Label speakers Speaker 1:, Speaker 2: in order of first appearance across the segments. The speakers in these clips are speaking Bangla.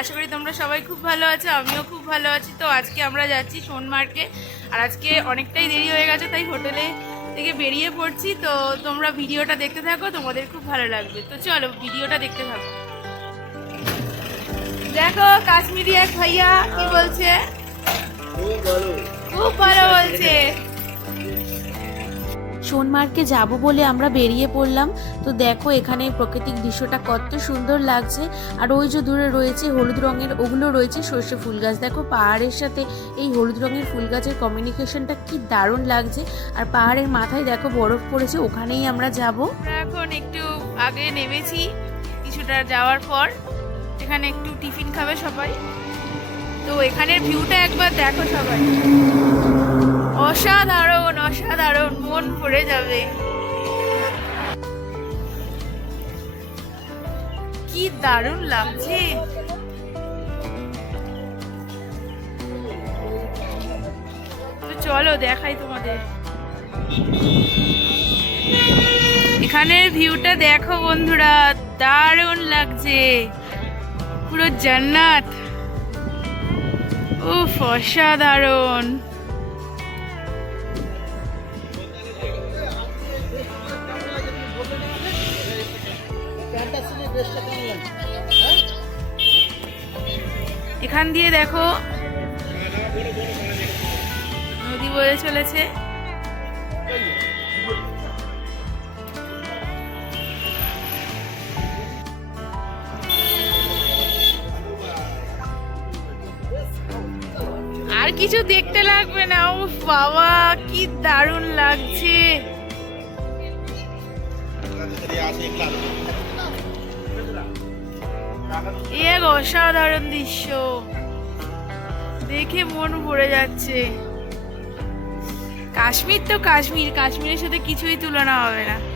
Speaker 1: আশা করি তোমরা সবাই খুব ভালো আছো আমিও খুব ভালো আছি। তো আজকে আমরা যাচ্ছি সোনমার্কে আর আজকে অনেকটাই দেরি হয়ে গেছে তাই হোটেলে থেকে বেরিয়ে পড়ছি। তো তোমরা ভিডিওটা দেখতে থাকো তোমাদের খুব ভালো লাগবে। তো চলো ভিডিওটা দেখতে থাকো। দেখো কাশ্মীরি এক ভাইয়া কি বলছে? খুব ভালো বলছে।
Speaker 2: সোনমার্গে যাব বলে আমরা বেরিয়ে পড়লাম। তো দেখো এখানে প্রাকৃতিক দৃশ্যটা কত সুন্দর লাগছে। আর ওই যে দূরে রয়েছে হলুদ রঙের, ওগুলো রয়েছে সর্ষে ফুল গাছ। দেখো পাহাড়ের সাথে এই হলুদ রঙের ফুল গাছের কমিউনিকেশনটা কি দারুণ লাগছে। আর পাহাড়ের মাথায় দেখো বরফ পড়েছে, ওখানেই আমরা যাব।
Speaker 1: এখন একটু আগে নেমেছি, কিছুটা যাওয়ার পর। এখানে একটু টিফিন খাবে সবাই। তো এখানের ভিউটা একবার দেখো সবাই। অসাধারণ অসাধারণ, মন ভরে যাবে। কি দারুণ লাগছে। চলো দেখাই তোমাদের। এখানের ভিউটা দেখো বন্ধুরা, দারুণ লাগছে। পুরো জান্নাত। উফ, অসাধারণ। এখান দিয়ে দেখো, নদী বয়ে চলেছে। আর কিছু দেখতে লাগবে না ও বাবা, কি দারুণ লাগছে। এক অসাধারণ দৃশ্য। দেখে মন ভরে যাচ্ছে। কাশ্মীর তো কাশ্মীর, কাশ্মীরের সাথে কিছুই তুলনা হবে না।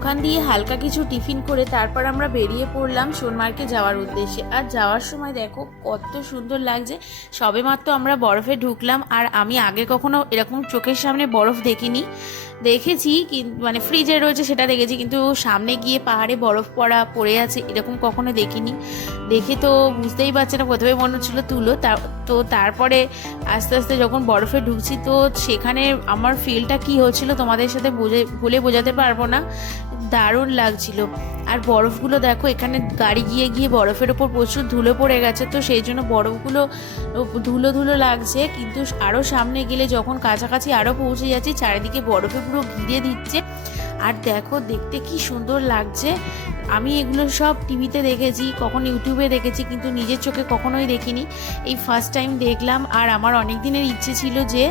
Speaker 2: ওখান দিয়ে হালকা কিছু টিফিন করে তারপর আমরা বেরিয়ে পড়লাম সোনমার্কে যাওয়ার উদ্দেশ্যে। আর যাওয়ার সময় দেখো, কত সুন্দর লাগছে। সবেমাত্র আমরা বরফে ঢুকলাম, আর আমি আগে কখনো এরকম চোখের সামনে বরফ দেখিনি। দেখেছি মানে ফ্রিজে রয়েছে সেটা দেখেছি, কিন্তু সামনে গিয়ে পাহাড়ে বরফ পড়া, পড়ে আছে, এরকম কখনো দেখিনি। দেখে তো বুঝতেই পারছে না, প্রথমে মনে হচ্ছিল তুলো, তা- তো তারপরে আস্তে আস্তে যখন বরফে ঢুকছি, তো সেখানে আমার ফিলটা কি হচ্ছিল তোমাদের সাথে বুঝে, বলে বোঝাতে পারব না। দারুণ লাগছিল। আর বরফগুলো দেখো, এখানে গাড়ি গিয়ে গিয়ে বরফের ওপর প্রচুর ধুলো পড়ে গেছে, তো সেই জন্য বরফগুলো ধুলো ধুলো লাগছে। কিন্তু আরও সামনে গেলে যখন কাছাকাছি আরও পৌঁছে যাচ্ছি, চারিদিকে বরফে পুরো ঘিরে দিচ্ছে। আর দেখো, দেখতে কি সুন্দর লাগছে। আমি এগুলো সব টিভিতে দেখেছি, কখন ইউটিউবে দেখেছি, কিন্তু নিজের চোখে কখনোই দেখিনি। এই ফার্স্ট টাইম দেখলাম, আর আমার অনেক দিনের ইচ্ছে ছিল যে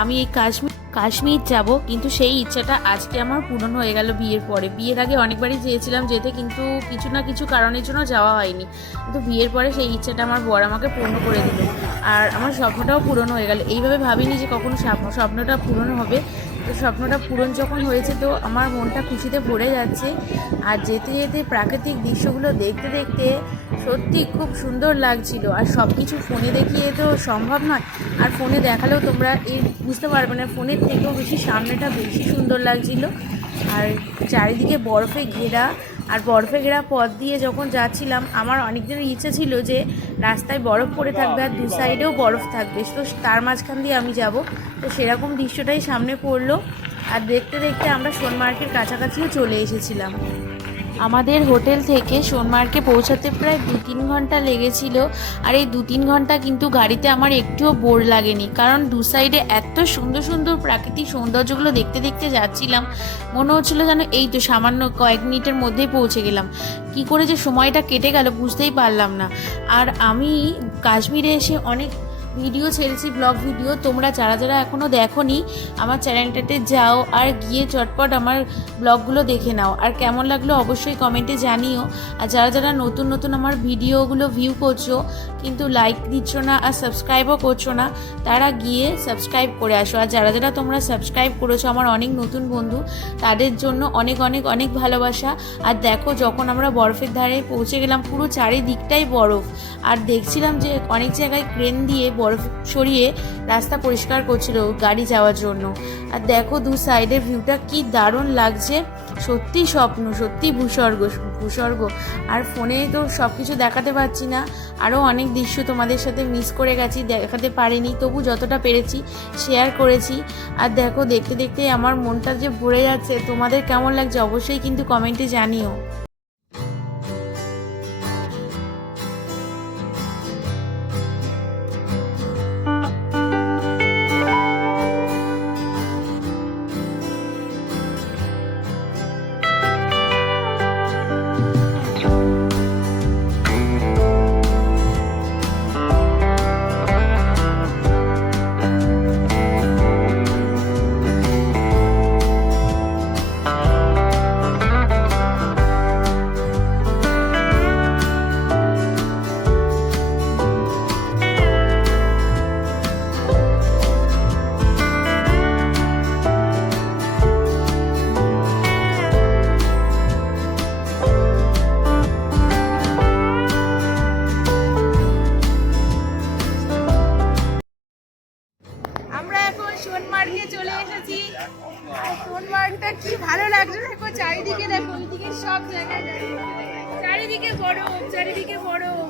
Speaker 2: আমি এই কাশ্মীর কাশ্মীর যাব, কিন্তু সেই ইচ্ছাটা আজকে আমার পূরণ হয়ে গেল বিয়ের পরে। বিয়ের আগে অনেকবারই চেয়েছিলাম যেতে, কিন্তু কিছু না কিছু কারণের জন্য যাওয়া হয়নি। কিন্তু বিয়ের পরে সেই ইচ্ছাটা আমার বর আমাকে পূর্ণ করে দিল। আর আমার স্বপ্নটাও পূরণ হয়ে গেল। এইভাবে ভাবিনি যে কখনো স্বপ্ন- স্বপ্নটা পূরণ হবে। স্বপ্নটা পূরণ যখন হয়েছে তো আমার মনটা খুশিতে ভরে যাচ্ছে। আর যেতে যেতে প্রাকৃতিক দৃশ্যগুলো দেখতে দেখতে সত্যি খুব সুন্দর লাগছিল। আর সব কিছু ফোনে দেখিয়ে তো সম্ভব নয়। আর ফোনে দেখালেও তোমরা এই বুঝতে পারবে না, ফোনের থেকেও বেশি সামনেটা বেশি সুন্দর লাগছিল। আর চারিদিকে বরফে ঘেরা আর বরফে ঘেরা পথ দিয়ে যখন যাচ্ছিলাম, আমার অনেক দিনের ইচ্ছে ছিল যে রাস্তায় বরফ পড়ে থাকবে আর দু সাইডেও বরফ থাকবে। তো তার মাঝখান দিয়ে আমি যাব। তো সেরকম দৃশ্যটাই সামনে পড়ল। আর দেখতে দেখতে আমরা সোনমার্কের কাছাকাছিও চলে এসেছিলাম। আমাদের হোটেল থেকে সোনমার্কে পৌঁছাতে প্রায় দু তিন ঘণ্টা লেগেছিল, আর এই দু তিন ঘণ্টা কিন্তু গাড়িতে আমার একটুও বোর লাগেনি। কারণ দু সাইডে এত সুন্দর সুন্দর প্রাকৃতিক সৌন্দর্যগুলো দেখতে দেখতে যাচ্ছিলাম, মনে হচ্ছিল যেন এই তো সামান্য কয়েক মিনিটের মধ্যেই পৌঁছে গেলাম। কি করে যে সময়টা কেটে গেল বুঝতেই পারলাম না। আর আমি কাশ্মীরে এসে অনেক ভিডিও ছেড়েছি ব্লগ ভিডিও, তোমরা যারা যারা এখনও দেখোনি, আমার চ্যানেলটাতে যাও আর গিয়ে চটপট আমার ব্লগগুলো দেখে নাও। আর কেমন লাগল অবশ্যই কমেন্টে জানিও। আর যারা যারা নতুন নতুন আমার ভিডিওগুলো ভিউ করছ, কিন্তু লাইক দিচ্ছ না আর সাবস্ক্রাইবও করছ না, তারা গিয়ে সাবস্ক্রাইব করে আসো। আর যারা যারা তোমরা সাবস্ক্রাইব করেছ, আমার অনেক নতুন বন্ধু, তাদের জন্য অনেক অনেক অনেক ভালোবাসা। আর দেখো, যখন আমরা বরফের ধারে পৌঁছে গেলাম, পুরো চারিদিকটাই বরফ। আর দেখছিলাম যে অনেক জায়গায় ক্রেন দিয়ে বরফ সরিয়ে রাস্তা পরিষ্কার করছিল গাড়ি যাওয়ার জন্য। আর দেখো দু সাইডের ভিউটা কি দারুণ লাগছে। সত্যি স্বপ্ন, সত্যি ভূস্বর্গ ভূস্বর্গ। আর ফোনে তো সব কিছু দেখাতে পারছি না। আরও অনেক দৃশ্য তোমাদের সাথে মিস করে গেছি, দেখাতে পারিনি। তবু যতটা পেরেছি শেয়ার করেছি। আর দেখো দেখতে দেখতে আমার মনটা যে ভরে যাচ্ছে। তোমাদের কেমন লাগছে অবশ্যই কিন্তু কমেন্টে জানিও।
Speaker 1: সব জায়গায় চারিদিকে বরফ চারিদিকে বরফ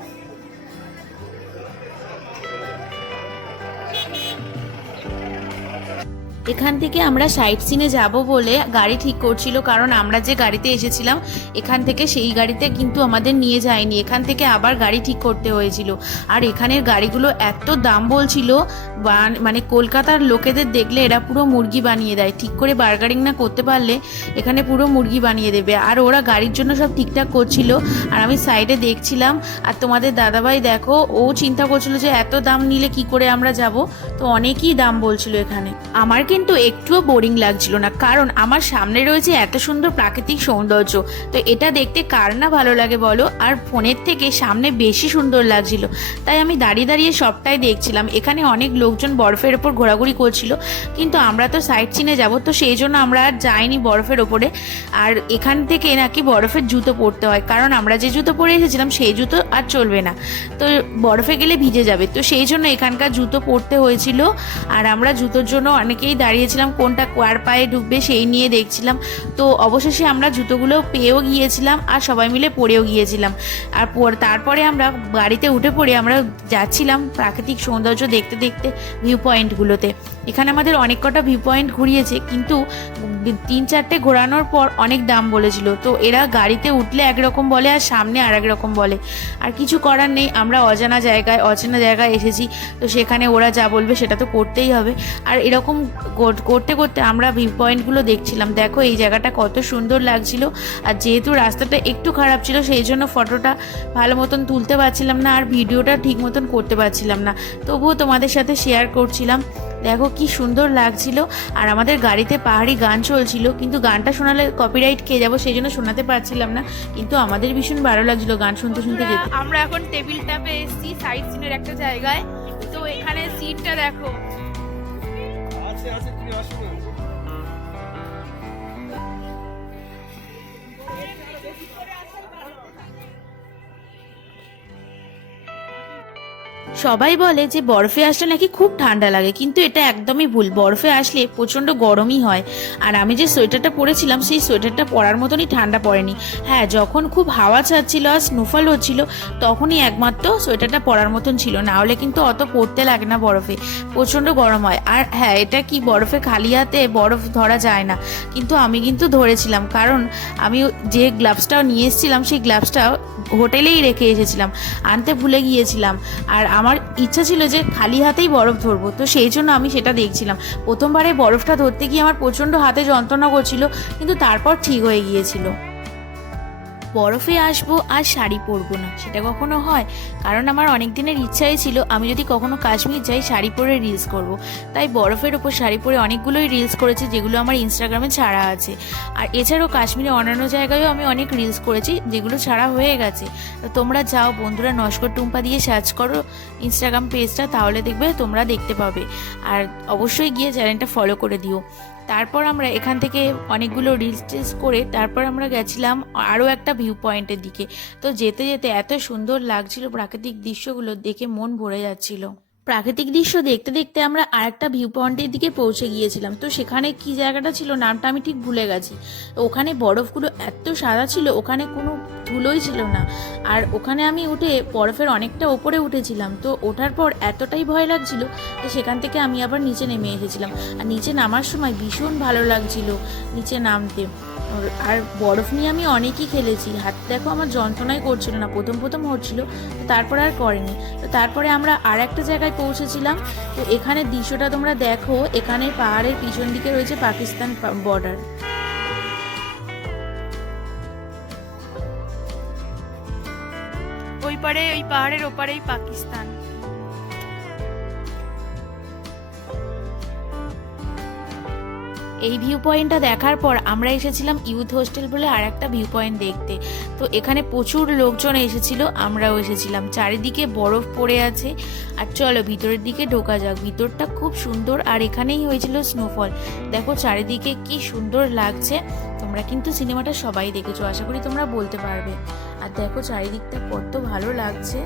Speaker 2: এখান থেকে আমরা সাইট সিনে যাব বলে গাড়ি ঠিক করছিল, কারণ আমরা যে গাড়িতে এসেছিলাম, এখান থেকে সেই গাড়িতে কিন্তু আমাদের নিয়ে যায়নি। এখান থেকে আবার গাড়ি ঠিক করতে হয়েছিল। আর এখানের গাড়িগুলো এত দাম বলছিল মানে কলকাতার লোকেদের দেখলে এরা পুরো মুরগি বানিয়ে দেয়। ঠিক করে বার্গারিং না করতে পারলে এখানে পুরো মুরগি বানিয়ে দেবে। আর ওরা গাড়ির জন্য সব ঠিকঠাক করছিল। আর আমি সাইডে দেখছিলাম, আর তোমাদের দাদাভাই দেখো, ও চিন্তা করছিল যে এত দাম নিলে কি করে আমরা যাব? তো অনেকই দাম বলছিল এখানে। আমার কিন্তু একটুও বোরিং লাগছিল না, কারণ আমার সামনে রয়েছে এত সুন্দর প্রাকৃতিক সৌন্দর্য। তো এটা দেখতে কার না ভালো লাগে বলো? আর ফোনের থেকে সামনে বেশি সুন্দর লাগছিল। তাই আমি দাঁড়িয়ে দাঁড়িয়ে সবটাই দেখছিলাম। এখানে অনেক লোকজন বরফের ওপর ঘোরাঘুরি করছিল, কিন্তু আমরা তো সাইড চিনে যাব, তো সেই জন্য আমরা আর যাইনি বরফের ওপরে। আর এখান থেকে নাকি বরফের জুতো পরতে হয়, কারণ আমরা যে জুতো পরে এসেছিলাম, সেই জুতো আর চলবে না। তো বরফে গেলে ভিজে যাবে। তো সেই জন্য এখানকার জুতো পরতে হয়েছিল, আর আমরা জুতোর জন্য অনেকেই দাঁড়িয়েছিলাম, কোনটা কোয়ার পায়ে ঢুকবে সেই নিয়ে দেখছিলাম। তো অবশেষে আমরা জুতোগুলো পেয়েও গিয়েছিলাম আর সবাই মিলে পরেও গিয়েছিলাম। আর পর- তারপরে আমরা গাড়িতে উঠে পড়ে আমরা যাচ্ছিলাম প্রাকৃতিক সৌন্দর্য দেখতে দেখতে ভিউ পয়েন্টগুলোতে এখানে আমাদের অনেক কটা ভিউ পয়েন্ট ঘুরিয়েছে, কিন্তু তিন চারটে ঘোরানোর পর অনেক দাম বলেছিল। তো এরা গাড়িতে উঠলে একরকম বলে আর সামনে আর রকম বলে। আর কিছু করার নেই, আমরা অজানা জায়গায়, অচেনা জায়গায় এসেছি, তো সেখানে ওরা যা বলবে সেটা তো করতেই হবে। আর এরকম কর- করতে করতে আমরা ভিউ পয়েন্টগুলো দেখছিলাম। দেখো এই জায়গাটা কত সুন্দর লাগছিল, আর যেহেতু রাস্তাটা একটু খারাপ ছিল, সেই জন্য ফটোটা ভালো মতন তুলতে পারছিলাম না, আর ভিডিওটা ঠিক মতন করতে পারছিলাম না। তবুও তোমাদের সাথে শেয়ার করছিলাম। দেখো কি সুন্দর লাগছিল। আর আমাদের গাড়িতে পাহাড়ি গান চলছিল কিন্তু গানটা শোনালে কপিরাইট খেয়ে যাব সেই জন্য শোনাতে পারছিলাম না। কিন্তু আমাদের ভীষণ ভালো লাগছিল গান শুনতে শুনতে যেতে।
Speaker 1: আমরা- এখন টেবিল ট্যাপে এসেছি সাইড সিনের একটা জায়গায়। তো এখানে সিটটা দেখো।
Speaker 3: আছে আছে তুমি আসো
Speaker 2: সবাই বলে যে বরফে আসলে নাকি খুব ঠান্ডা লাগে, কিন্তু এটা একদমই ভুল। বরফে আসলে প্রচণ্ড গরমই হয়। আর আমি যে সোয়েটারটা পরেছিলাম, সেই সোয়েটারটা পরার মতনই ঠান্ডা পড়েনি। হ্যাঁ যখন খুব হাওয়া ছাড়ছিল আর স্নোফল হচ্ছিল, তখনই একমাত্র সোয়েটারটা পরার মতন ছিল। না হলে কিন্তু অত পড়তে লাগে না বরফে। প্রচণ্ড গরম হয়। আর হ্যাঁ এটা কি বরফে খালি হাতে বরফ ধরা যায় না, কিন্তু আমি কিন্তু ধরেছিলাম। কারণ আমি যে গ্লাভসটাও নিয়ে এসেছিলাম, সেই গ্লাভসটা হোটেলেই রেখে এসেছিলাম। আনতে ভুলে গিয়েছিলাম। আর আমার ইচ্ছা ছিল যে খালি হাতেই বরফ ধরবো, তো সেই জন্য আমি সেটা দেখছিলাম। প্রথমবারে বরফটা ধরতে গিয়ে আমার প্রচণ্ড হাতে যন্ত্রণা করছিল, কিন্তু তারপর ঠিক হয়ে গিয়েছিল। বরফে আসব আর শাড়ি পরবো না। সেটা কখনো হয়? কারণ আমার অনেক দিনের ইচ্ছাই ছিল, আমি যদি কখনো কাশ্মীর যাই, শাড়ি পরে রিলস করব। তাই বরফের ওপর শাড়ি পরে অনেকগুলোই রিলস করেছি, যেগুলো আমার ইনস্টাগ্রামে ছাড়া আছে। আর এছাড়াও কাশ্মীরে অন্যান্য জায়গায়ও আমি অনেক রিলস করেছি, যেগুলো ছাড়া হয়ে গেছে। তো তোমরা যাও, বন্ধুরা নস্কর টুম্পা দিয়ে সার্চ করো ইনস্টাগ্রাম পেজটা তাহলে দেখবে তোমরা দেখতে পাবে। আর অবশ্যই গিয়ে চ্যানেলটা ফলো করে দিও। তারপর আমরা এখান থেকে অনেকগুলো রিলস টিলস করে তারপর আমরা গেছিলাম আরও একটা ভিউ পয়েন্টের দিকে। তো যেতে যেতে এত সুন্দর লাগছিল প্রাকৃতিক দৃশ্যগুলো দেখে মন ভরে যাচ্ছিল। প্রাকৃতিক দৃশ্য দেখতে দেখতে আমরা আরেকটা ভিউ পয়েন্টের দিকে পৌঁছে গিয়েছিলাম। তো সেখানে কি জায়গাটা ছিল নামটা আমি ঠিক ভুলে গেছি। ওখানে বরফগুলো এত সাদা ছিল, ওখানে কোনো ধুলোই ছিল না। আর ওখানে আমি উঠে বরফের অনেকটা ওপরে উঠেছিলাম। তো ওঠার পর এতটাই ভয় লাগছিল যে সেখান থেকে আমি আবার নিচে নেমে এসেছিলাম। আর নিচে নামার সময় ভীষণ ভালো লাগছিল নিচে নামতে। আর- বরফ নিয়ে আমি অনেকই খেলেছি। হাত দেখো আমার যন্ত্রণাই করছিল না। প্রথম প্রথম হচ্ছিল তারপরে আর করেনি। তো তারপরে আমরা আর একটা জায়গায় পৌঁছেছিলাম। তো এখানে দৃশ্যটা তোমরা দেখো। এখানে পাহাড়ের পিছন দিকে রয়েছে পাকিস্তান বর্ডার
Speaker 1: ওই পারে ওই পাহাড়ের ওপারেই পাকিস্তান।
Speaker 2: এই ভিউ পয়েন্টটা দেখার পর আমরা এসেছিলাম ইউথ হোস্টেল বলে আর একটা ভিউ পয়েন্ট দেখতে। তো এখানে প্রচুর লোকজন এসেছিল, আমরাও এসেছিলাম। চারিদিকে বরফ পড়ে আছে। আর চলো ভিতরের দিকে ঢোকা যাক। ভিতরটা খুব সুন্দর আর এখানেই হয়েছিল স্নোফল দেখো চারিদিকে কি সুন্দর লাগছে। তোমরা কিন্তু সিনেমাটা সবাই দেখেছ, আশা করি তোমরা বলতে পারবে। আর দেখো চারিদিকটা কত ভালো লাগছে।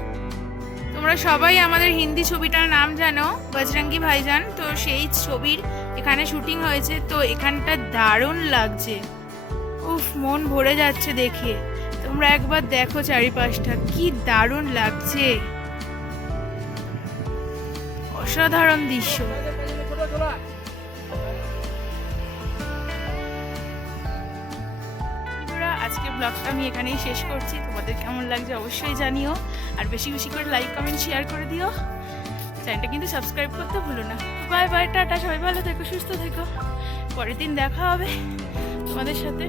Speaker 1: তোমরা সবাই আমাদের হিন্দি ছবিটার নাম জানো, বজরঙ্গি ভাইজান। তো সেই ছবির এখানে শুটিং হয়েছে, তো এখানটা দারুণ লাগছে। উফ, মন ভরে যাচ্ছে দেখে। তোমরা একবার দেখো চারিপাশটা, কি দারুণ লাগছে। অসাধারণ দৃশ্য। বন্ধুরা, আজকে ব্লগটা আমি এখানেই শেষ করছি। তোমাদের কেমন লাগছে অবশ্যই জানিও। আর বেশি বেশি করে লাইক কমেন্ট শেয়ার করে দিও। চ্যানেলটা কিন্তু সাবস্ক্রাইব করতে ভুলো না। বাই বাই, টাটা, সবাই ভালো থেকো, সুস্থ থেকো। পরের দিন দেখা হবে তোমাদের সাথে।